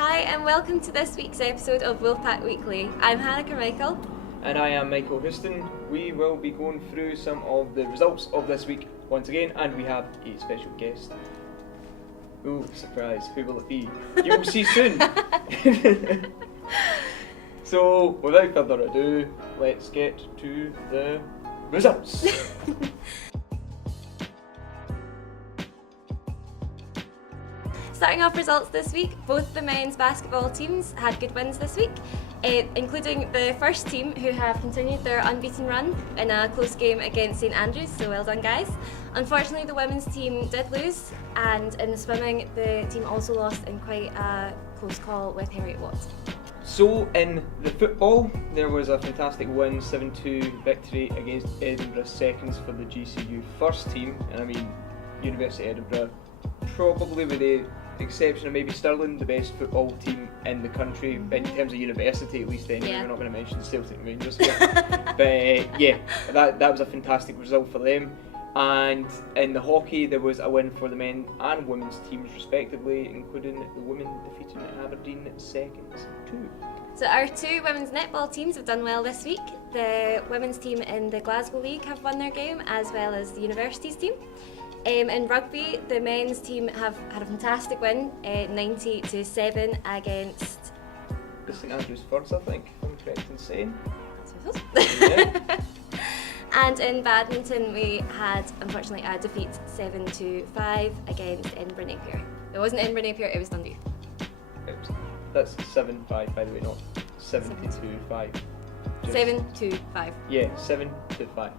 Hi and welcome to this week's episode of Wolfpack Weekly. I'm Hannah Carmichael. And I am Michael Houston. We will be going through some of the results of this week once again, and we have a special guest. Ooh, surprise, who will it be? You will see soon! So, without further ado, let's get to the results. Starting off results this week, both the men's basketball teams had good wins this week, including the first team who have continued their unbeaten run in a close game against St Andrews, so well done guys. Unfortunately the women's team did lose, and in the swimming the team also lost in quite a close call with Harriet Watt. So in the football, there was a fantastic win, 7-2 victory against Edinburgh Seconds for the GCU first team, and I mean University of Edinburgh, probably with the exception of maybe Stirling, the best football team in the country, in terms of university at least anyway. Yeah. We're not going to mention Celtic and Rangers here. But yeah, that was a fantastic result for them. And in the hockey there was a win for the men and women's teams respectively, including the women defeating Aberdeen Seconds 2. So our two women's netball teams have done well this week. The women's team in the Glasgow League have won their game, as well as the universities team. In rugby, the men's team have had a fantastic win, 90-7 against The St Andrews First, I think, if I'm correct in saying. Yeah. And in badminton, we had unfortunately a defeat 7-5 against Edinburgh Napier. It wasn't Edinburgh Napier, it was Dundee. Oops. That's 7-5 by the way, not 7-2-5. 7-5. Yeah, 7-5.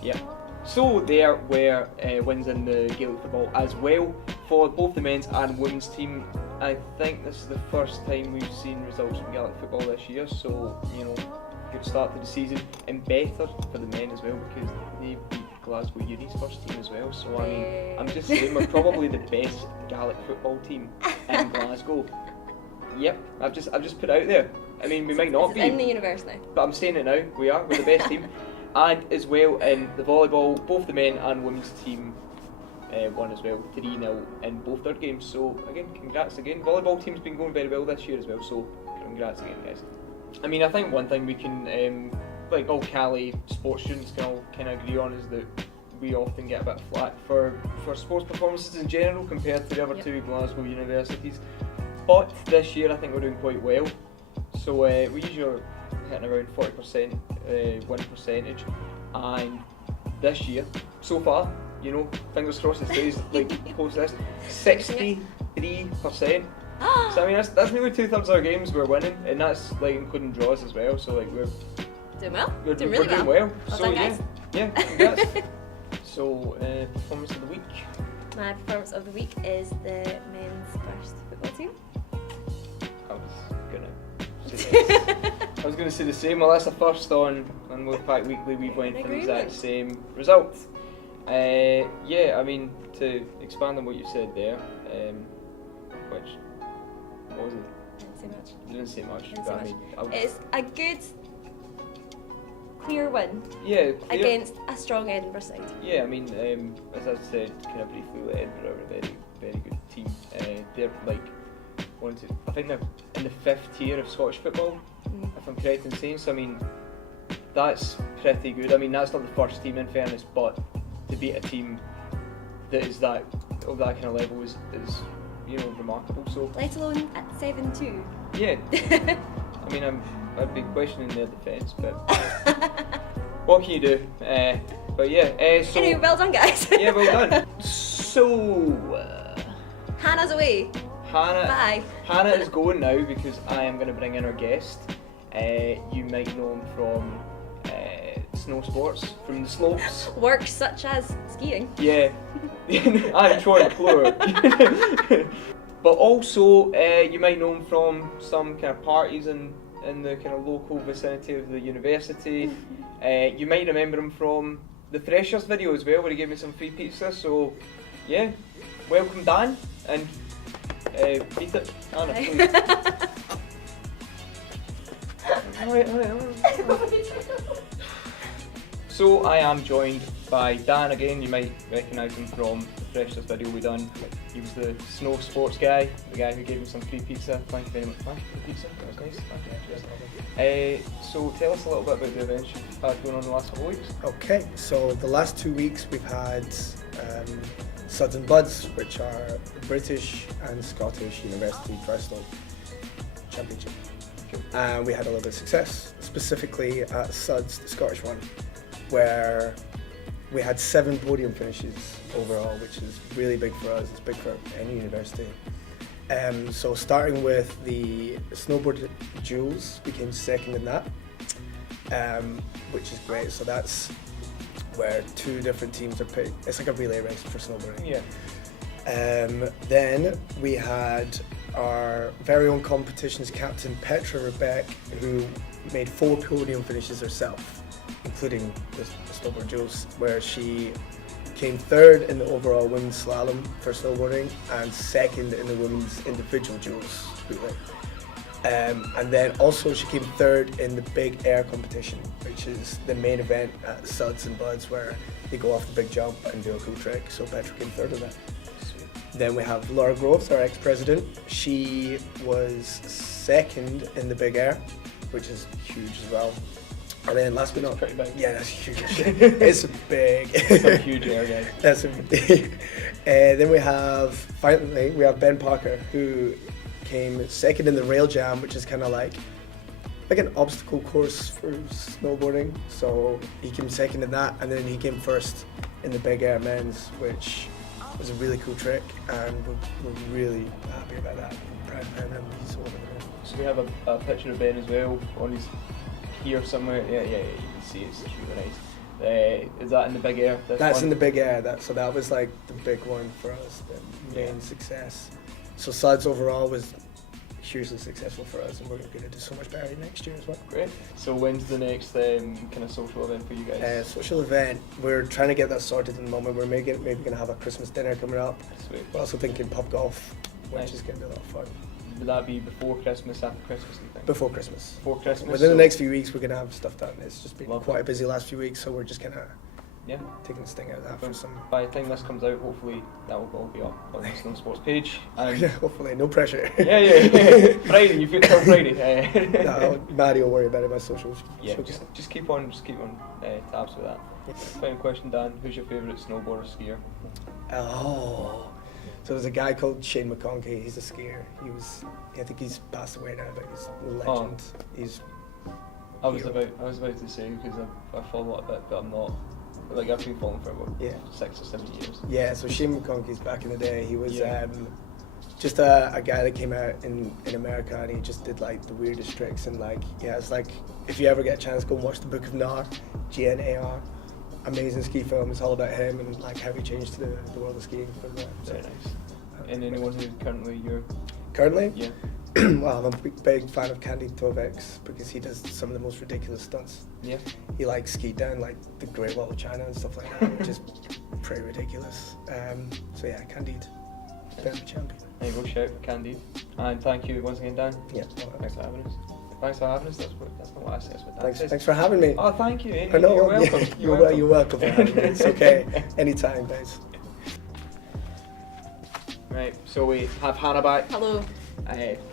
Yeah. So there were wins in the Gaelic football as well for both the men's and women's team. I think this is the first time we've seen results from Gaelic football this year, so good start to the season, and better for the men as well because they beat Glasgow Uni's first team as well. So I mean, I'm just saying we're probably the best Gaelic football team in Glasgow. Yep, I've just put it out there. I mean, we might not be in the universe now, but I'm saying it now. We're the best team. And as well in the volleyball, both the men and women's team won as well, 3-0 in both their games. So again, congrats again. Volleyball team's been going very well this year as well, so congrats again guys. I mean, I think one thing we can, like all Cali sports students can all kind of agree on is that we often get a bit of flack for sports performances in general compared to the other two Glasgow universities. But this year I think we're doing quite well. So we usually are hitting around 40% win percentage, and this year, so far, fingers crossed it stays like close to this, 63%. So I mean that's nearly 2/3 of our games we're winning, and that's like including draws as well. So like we're doing well. We're doing really well. well. Well So done, guys. yeah, congrats. So performance of the week. My performance of the week is the men's first football team. I was going to say the same. Well, that's a first on Wolfpack Weekly. We went for the exact same result. Yeah, I mean, to expand on what you said there, what was it? Didn't say much. Didn't say much. I mean, it's a good, clear win. Yeah. Against a strong Edinburgh side. Yeah, I mean, as I said, kind of briefly, Edinburgh are a very, very good team. They're like. I think they're in the 5th tier of Scottish football, if I'm correct in saying. So I mean, that's pretty good. I mean, that's not the first team in fairness, but to beat a team that is of that kind of level is remarkable. So let alone at 7-2. Yeah. I mean, I'd be questioning their defence, but what can you do? But yeah. So anyway, well done, guys. Yeah, well done. So Hannah's away. Bye. Hannah is going now because I am going to bring in our guest. You might know him from Snowsports, from the slopes. Work such as skiing. Yeah, I'm trying to floor. But also, you might know him from some kind of parties in the kind of local vicinity of the university. You might remember him from the Freshers video as well, where he gave me some free pizza. So, yeah, welcome Dan, and beat it, Anna, please. So I am joined by Dan again. You might recognise him from the this video we done. He was the Snowsports guy, the guy who gave me some free pizza. Thank you very much. Thank you for the pizza, that was nice. Thank you. So tell us a little bit about the events you've had going on the last couple of weeks. Okay, so the last 2 weeks we've had Suds and Buds, which are British and Scottish University Dry-slope Championship. And we had a little bit of success, specifically at Suds, the Scottish one, where we had 7 podium finishes overall, which is really big for us. It's big for any university. So starting with the snowboard duels, we came second in that, which is great. So that's where 2 different teams are picked. It's like a relay race for snowboarding. Yeah. Then we had our very own competitions captain Petra Rebeck, who made 4 podium finishes herself, including the snowboard duels, where she came 3rd in the overall women's slalom for snowboarding and 2nd in the women's individual duels relay. And then also she came 3rd in the big air competition, which is the main event at Suds and Buds, where they go off the big jump and do a cool trick. So Petra came 3rd in that. Then we have Laura Groves, our ex-president. She was 2nd in the big air, which is huge as well. And then last but not, pretty big. Yeah, that's huge. It's big. It's a huge air guy. That's a big. Then we have Ben Parker, who came 2nd in the rail jam, which is kind of like an obstacle course for snowboarding. So he came 2nd in that, and then he came 1st in the big air men's, which was a really cool trick, and we're really happy about that. I'm proud of him. He's over there. So we have a picture of Ben as well on his here somewhere. Yeah, you can see it's really nice. Is that in the big air? That's in the big air. So that was like the big one for us, the main success. So Suds overall was hugely successful for us, and we're going to do so much better next year as well. Great. So when's the next kind of social event for you guys? Social event, we're trying to get that sorted at the moment. We're maybe going to have a Christmas dinner coming up. Sweet. We're also thinking pub golf, which Nice. is going to be a lot of fun. Would that be before Christmas, after Christmas, do you think? Before Christmas. Before Christmas. Within the next few weeks, we're going to have stuff done. It's just been Lovely. quite a busy last few weeks, so we're just kind of Yeah. taking the sting out of that for some. By the time this comes out, hopefully that will all be up on the Snowsports page. And Hopefully, no pressure. yeah. Friday, you've got till Friday. No, Maddie will worry about it. My socials. Yeah, just keep on tabs with that. Final question, Dan. Who's your favourite snowboarder skier? Oh, so there's a guy called Shane McConkey. He's a skier. I think he's passed away now, but he's a legend. He's. I was about to say, because I follow a bit, but I'm not. Like, I've been following for about 6 or 7 years. Yeah, so Shane McConkey's back in the day. He was Yeah. just a guy that came out in America, and he just did like the weirdest tricks, and it's like if you ever get a chance, go and watch the Book of Nar, GNAR. Amazing ski film. It's all about him and like how he changed the world of skiing from that. Very nice. And anyone who's currently Currently? Yeah. Well, I'm a big fan of Candy Tovex because he does some of the most ridiculous stunts. Yeah. He like skied down like the Great Wall of China and stuff like that, which is pretty ridiculous. So yeah, Candide, bit of a champion. There you go, shout for Candide. And thank you once again, Dan. Yeah. Thanks for having us. Thanks for having us. That's not what I said. That's what Dan says. Thanks for having me. Oh, thank you. I know. You're welcome. Yeah, you're welcome for having me. It's okay. Anytime, guys. Right. So we have Hannah back. Hello.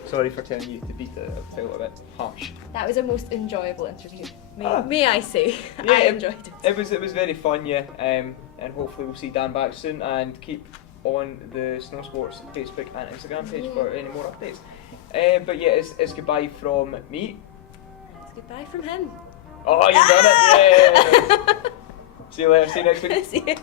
Sorry for telling you to beat the felt a bit harsh. That was a most enjoyable interview. May I say? Yeah, I enjoyed it. It was very fun, yeah. And hopefully we'll see Dan back soon, and keep on the Snowsports Facebook and Instagram page for any more updates. But yeah, it's goodbye from me. It's goodbye from him. Oh, you've done it! Yeah. See you later. See you next week. See ya.